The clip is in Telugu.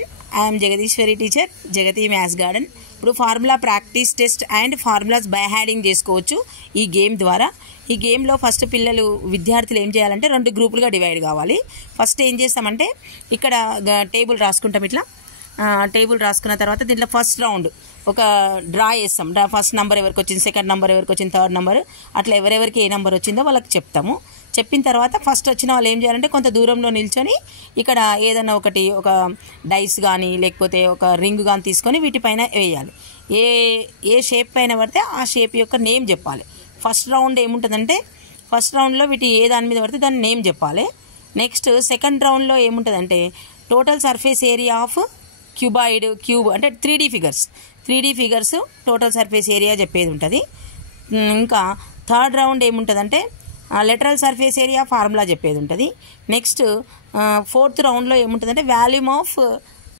I am Jagadishwari teacher, Jagati Maths Garden. ఇప్పుడు formula practice test and formulas by హ్యాడింగ్ చేసుకోవచ్చు ఈ గేమ్ ద్వారా. ఈ గేమ్లో ఫస్ట్ పిల్లలు విద్యార్థులు ఏం చేయాలంటే 2 గ్రూపులుగా డివైడ్ కావాలి. ఫస్ట్ ఏం చేస్తామంటే ఇక్కడ టేబుల్ రాసుకుంటాం. ఇట్లా టేబుల్ రాసుకున్న తర్వాత దీంట్లో ఫస్ట్ రౌండ్ ఒక డ్రా చేస్తాం. ఫస్ట్ నెంబర్ ఎవరికి వచ్చింది, సెకండ్ నెంబర్ ఎవరికి వచ్చింది, థర్డ్ నెంబర్, అట్లా ఎవరెవరికి ఏ నెంబర్ వచ్చిందో వాళ్ళకి చెప్తాము. చెప్పిన తర్వాత ఫస్ట్ వచ్చిన వాళ్ళు ఏం చేయాలంటే కొంత దూరంలో నిల్చొని ఇక్కడ ఏదైనా ఒక డైస్ కానీ లేకపోతే ఒక రింగ్ కానీ తీసుకొని వీటిపైన వేయాలి. ఏ షేప్ పైన పడితే ఆ షేప్ యొక్క నేమ్ చెప్పాలి. ఫస్ట్ రౌండ్ ఏముంటుందంటే ఫస్ట్ రౌండ్లో వీటి ఏ దాని మీద పడితే దాని నేమ్ చెప్పాలి. నెక్స్ట్ సెకండ్ రౌండ్లో ఏముంటుందంటే total surface area of cube అంటే 3D figures total surface area చెప్పేది ఉంటుంది. ఇంకా థర్డ్ రౌండ్ ఏముంటుందంటే లెటరల్ సర్ఫేస్ ఏరియా ఫార్ములా చెప్పేది ఉంటుంది. నెక్స్ట్ ఫోర్త్ రౌండ్లో ఏముంటుందంటే వాల్యూమ్ ఆఫ్